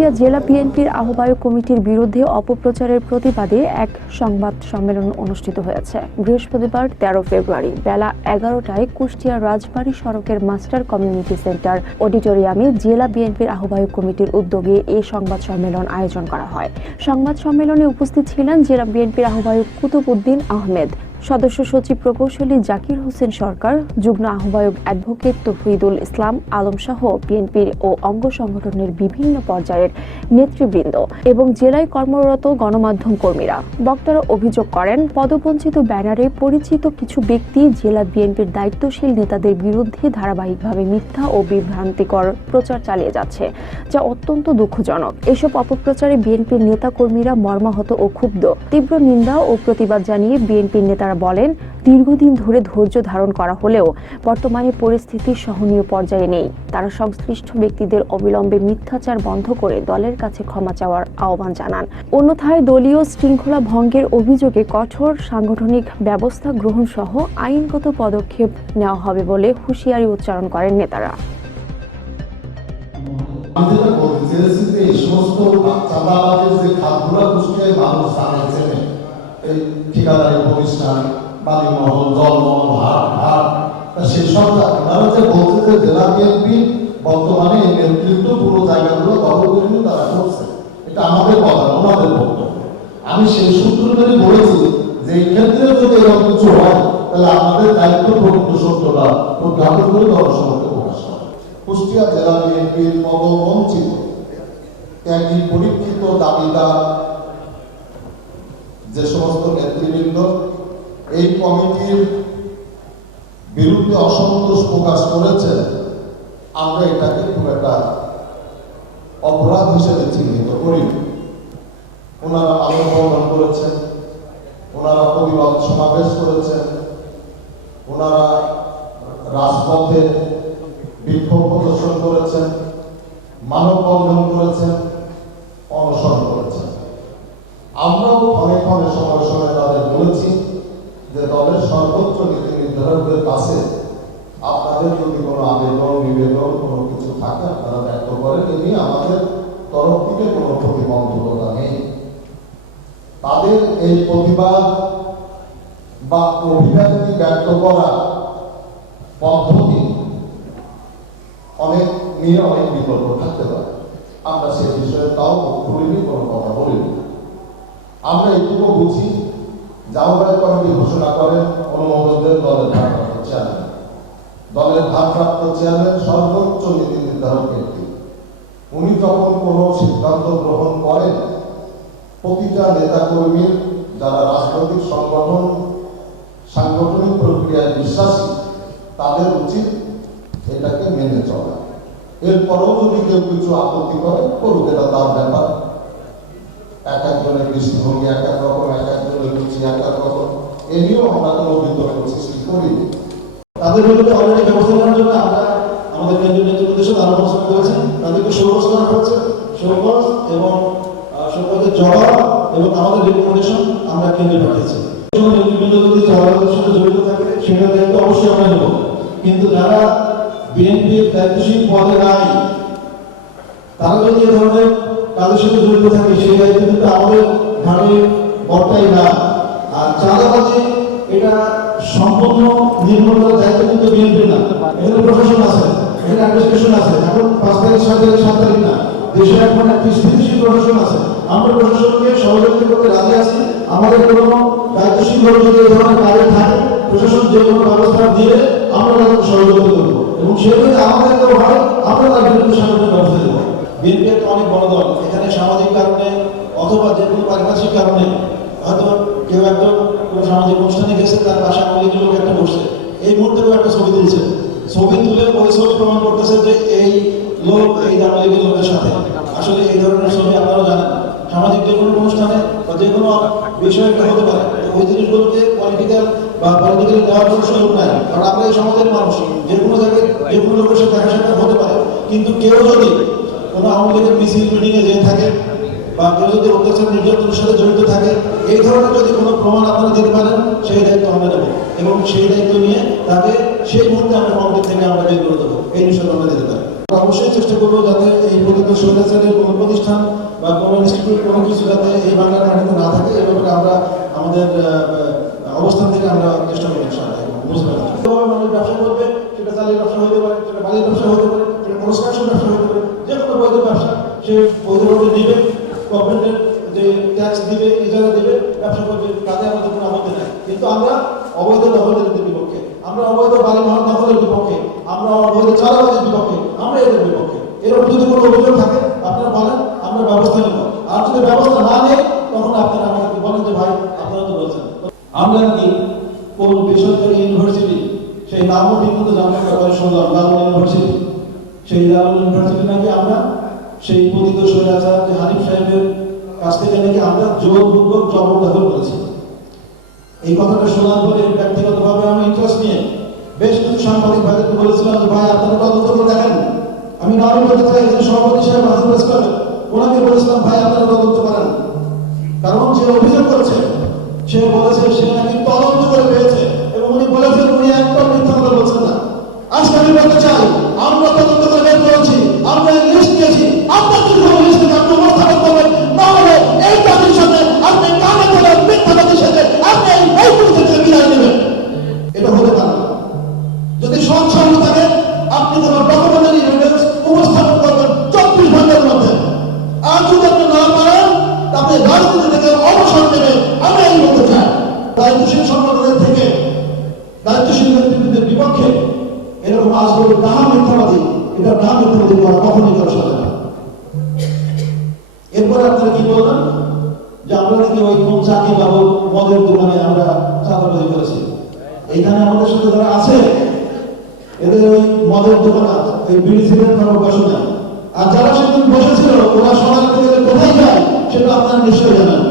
কুষ্টিয়া জেলা বিএনপির আহ্বায়ক কমিটির বিরুদ্ধে অপপ্রচারের প্রতিবাদে এক সংবাদ সম্মেলন অনুষ্ঠিত হয়েছে। বৃহস্পতিবার তেরো ফেব্রুয়ারি বেলা এগারোটায় কুষ্টিয়া রাজবাড়ী সড়কের মাস্টার কমিউনিটি সেন্টার অডিটোরিয়ামে জেলা বিএনপির আহ্বায়ক কমিটির উদ্যোগে এই সংবাদ সম্মেলন আয়োজন করা হয়। সংবাদ সম্মেলনে উপস্থিত ছিলেন জেলা বিএনপির আহ্বায়ক কুতুবউদ্দিন আহমেদ সদস্য সচিব প্রকৌশলী জাকির হোসেন সরকার, যুগ্ম আহ্বায়ক অ্যাডভোকেট তফিদুল ইসলাম আলম বিএনপির ও অঙ্গ সংগঠনের বিভিন্ন পর্যায়ের নেতৃবৃন্দ এবং জেলায় কর্মরত গণমাধ্যম কর্মীরা। বক্তারা অভিযোগ করেন, পদবঞ্চিত ব্যানারে পরিচিত কিছু ব্যক্তি জেলা বিএনপির দায়িত্বশীল নেতাদের বিরুদ্ধে ধারাবাহিকভাবে মিথ্যা ও বিভ্রান্তিকর প্রচার চালিয়ে যাচ্ছে, যা অত্যন্ত দুঃখজনক। এসব অপপ্রচারে বিএনপির নেতাকর্মীরা মর্মাহত ও ক্ষুব্ধ। তীব্র নিন্দা ও প্রতিবাদ জানিয়ে বিএনপির নেতারা বলেন, দীর্ঘদিন ধরে ধৈর্য ধারণ করা হলেও বর্তমানে পরিস্থিতি সহনীয় পর্যায়ে নেই। তারা সংশ্লিষ্ট ব্যক্তিদের অবিলম্বে মিথ্যাচার বন্ধ করে দলের কাছে ক্ষমা চাওয়ার আহ্বান জানান। অন্যথায় দলীয় শৃঙ্খলা ভঙ্গের অভিযোগে কঠোর সাংগঠনিক ব্যবস্থা গ্রহণ সহ আইনগত পদক্ষেপ নেওয়া হবে বলে হুঁশিয়ারি উচ্চারণ করেন নেতারা। আমি যেটা বলতে যে এই সমস্ত চাঁদাবাজের যে খাতগুলো কুষ্টিয়ায় মানুষ জানে চেনে এই ঠিকাদারি প্রতিষ্ঠান বালিমহল জলমহল, হাট হাট তা সেসব জা- ওনারা যে বলছে জেলা বিএনপি বর্তমানে নেতৃত্ব পুরো জায়গাগুলো দখল করে নিয়ে তারা করছে। এটা আমাদের কথা, ওনাদের বক্তব্য। আমি সেই সূত্র ধরে বলেছি যে এই ক্ষেত্রে যদি এরকম কিছু হয়, তাহলে আমাদের দায়িত্ব প্রকৃত সত্যটা উদ্ঘাটন করে জনসমক্ষে প্রকাশ করা কুষ্টিয়া জেলা বিএনপির পদবঞ্চিত ত্যাগী পরীক্ষিত দাবিদার যে সমস্ত নেতৃবৃন্দ এই কমিটির বিরুদ্ধে অসন্তোষ প্রকাশ করেছেন, আমরা এটাকে খুব একটা অপরাধ হিসেবে চিহ্নিত করি ওনারা আলোচনা করেছেন, ওনারা প্রতিবাদ সমাবেশ করেছেন, ওনারা রাজপথে বিক্ষোভ প্রদর্শন করেছেন, মানববন্ধন করেছেন ক্ষণে সময় সময় তাদের বলেছি যে দলের সর্বোচ্চ নীতি নির্ধারকদের কাছে আপনাদের যদি কোনো আবেদন নিবেদন কোনো কিছু থাকে, আপনারা ব্যক্ত করেন, এ নিয়ে আমাদের তরফ থেকে কোনো প্রতিবন্ধকতা নেই। তাদের এই প্রতিবাদ বা অভিব্যক্তি ব্যক্ত করা পদ্ধতি অনেক নিয়ে অনেক বিকল্প থাকতে পারে। আমরা সে বিষয়ে তাও খুলিনি, কোনো কথা বলিনি। আমরা এটুকু বুঝি জামাবাই কমিটি ঘোষণা করেন অনুমোদনদের দলের ভারপ্রাপ্ত চেয়ারম্যান দলের ভারপ্রাপ্ত চেয়ারম্যান সর্বোচ্চ নীতি নির্ধারক ব্যক্তি। উনি যখন কোনো সিদ্ধান্ত গ্রহণ করেন, প্রতিটা নেতাকর্মীর যারা রাজনৈতিক সংগঠন, সাংগঠনিক প্রক্রিয়ায় বিশ্বাসী, তাদের উচিত এটাকে মেনে চলা। এরপরেও যদি কেউ কিছু আপত্তি করে, করুক, এটা তার ব্যাপার। এক একজনের দৃষ্টিভঙ্গি এক এক রকম এক একজনের রুচি এক এক রকম এ নিয়েও আমরা কোনো বিতর্ক সৃষ্টি করিনি। তাদের বিরুদ্ধে অলরেডি ব্যবস্থা নেওয়ার জন্য আমরা আমাদের কেন্দ্রীয় নেতৃত্বের সাথে আলোচনা করেছেন তাদেরকে সৌকস করা হচ্ছে। সৌকস এবং সৌকসের জবাব এবং আমাদের রিকমেন্ডেশন আমরা কেন্দ্রে পাঠিয়েছি। জড়িত থাকে সেটা অবশ্যই আমরা নেব। কিন্তু যারা বিএনপির দায়িত্বশীল পদে নাই, তারা যদি এ ধরনের কাজের সাথে জড়িত থাকে, সেই দায়িত্ব কিন্তু আমাদের ঘাড়ে বর্তাই না। আর চাঁদাবাজি এটা সম্পূর্ণ নির্ভর করার দায়িত্ব কিন্তু বিএনপির না। এখানে প্রশাসন আছে, এখানে অ্যাডমিনিস্ট্রেশন আছে, এখন পাঁচ তারিখ সাত তারিখ সাত তারিখ না এখন একটি স্থিতিশীল প্রশাসন আছে। আমরা প্রশাসনকে সহযোগিতা করতে রাজি আছি। আমাদের কোনো দায়িত্বশীল যদি এই ধরনের কাজে থাকে, প্রশাসন যে কোনো ব্যবস্থা দিলে আমরা তাদেরকে সহযোগিতা করব। এবং সেগুলি আমাদের কেউ হয়, আমরা তার বিরুদ্ধে সাংগঠনিক ব্যবস্থা দেবো বিএনপি একটা অনেক বড় দল এখানে সামাজিক কারণে অথবা যে কোনো পারিপার্শ্বিক কারণে হয়তো কেউ একজন কোনো সামাজিক অনুষ্ঠানে গেছে তার পাশে আমাদের লোক একটা বসছে এই মুহূর্তে কেউ একটা ছবি তুলছে। ছবি তুলে ওই প্রমাণ করতেছে যে এই লোক এই জামালীগের লোকের সাথে। আসলে এই ধরনের ছবি আপনারাও জানেন সামাজিক যে কোনো অনুষ্ঠানে বা যে কোনো বিষয় একটা হতে পারে। ওই জিনিসগুলোকে পলিটিক্যাল বা পলিটিক্যালি নেওয়ার কোনো সুযোগ নাই। কারণ আমরা এই সমাজের মানুষ। যে কোনো জায়গায় যে কোনো লোকের সাথে দেখা সাক্ষাৎ হতে পারে। কিন্তু কেউ যদি কোনো আওয়ামী লীগের মিছিল মিটিংয়ে যেয়ে থাকে বা কেউ যদি অত্যাচার নির্যাতনের সাথে জড়িত থাকে, এই ধরনের যদি কোনো প্রমাণ আপনারা দিতে পারেন, সেই দায়িত্ব আমরা নেব। এবং সেই দায়িত্ব নিয়ে তাকে সেই মুহূর্তে আমরা কমিটি থেকে আমরা বের করে দেবো। এই বিষয়ে আমরা দিতে পারি। অবশ্যই চেষ্টা করব যাতে এই প্রকৃত স্বৈরাচারের কোনো প্রতিষ্ঠান বা কোনো ইনস্টিটিউট কোনো কিছু যাতে এই বাংলার মাটিতে না থাকে ব্যাপারে আমরা আমাদের অবস্থান থেকে আমরা চেষ্টা করি বুঝতে পারি ব্যবসা করবে, সেটা চালের ব্যবসা হতে পারে, সেটা বালির ব্যবসা হতে পারে, সেটা কনস্ট্রাকশন ব্যবসা হতে পারে, যে কোনো বৈধ ব্যবসা সে দিবে গভর্নমেন্টের যে ট্যাক্স দিবে দিবে, ব্যবসা করবে, তাতে আমাদের কোনো আপত্তি নাই। কিন্তু আমরা অবৈধ দখলের অবৈধ বালি মহল দখলের বিপক্ষে, আমরা অবৈধ চালাবাজের বিপক্ষে, আমরা এদের বিপক্ষে। এরকম যদি কোনো অভিযোগ থাকে, আপনারা বলেন, আমরা ব্যবস্থা নেব। আর যদি ব্যবস্থা না নেই, তখন আপনারা আমাদেরকে বলেন যে, ভাই, আপনারা তো বলছেন আমরা কি কোন বেসরকারি ইউনিভার্সিটি, সেই নামও ঠিক মতো জানার ব্যাপারে শুনলাম লালন ইউনিভার্সিটি? সেই লালন ইউনিভার্সিটি নাকি আমরা? সেই পতিত স্বৈরাচার যে হানিফ সাহেবের কাছ থেকে নাকি আমরা জোরপূর্বক জবরদখল করেছি। এই কথাটা শোনার পরে ব্যক্তিগতভাবে আমি ইন্টারেস্ট নিয়ে বেশ কিছু সাংবাদিক ভাইদেরকে বলেছিলাম যে, ভাই, আপনারা তদন্ত দেখেন? আমি নামই বলতে চাই যে, সভাপতি সাহেব হাজির ইসলাম ওনাকে বলেছিলাম, ভাই, আপনারা তদন্ত করেন কারণ যে অভিযোগ করছে, সে বলেছে সে নাকি তদন্ত করে পেয়েছে এবং উনি বলেছেন উনি একদম মিথ্যা কথা বলছেন না। আজকে আমি বলতে চাই রাজনীতি থেকে অবসর নেবে আমি এই বলতে চাই। দায়িত্বশীল সংগঠনের থেকে দায়িত্বশীল নেতৃত্বের বিপক্ষে এরকম আসবে ডাহা মিথ্যাবাদী, এটা ডাহা মিথ্যাবাদী করা কখনই করা সাথে না আপনারা কি বললেন? যে আমরা নাকি ওই কোন চাকরি বাবু মদের দোকানে আমরা চাঁদাবাজি করেছি। এখানে আমাদের সাথে যারা আছে, এদের ওই মদের দোকান ওই বিড়ি সিগারেট খাওয়ার অভ্যাস নাই। আর যারা সেদিন বসেছিল, ওরা সকাল থেকে কোথায় যায়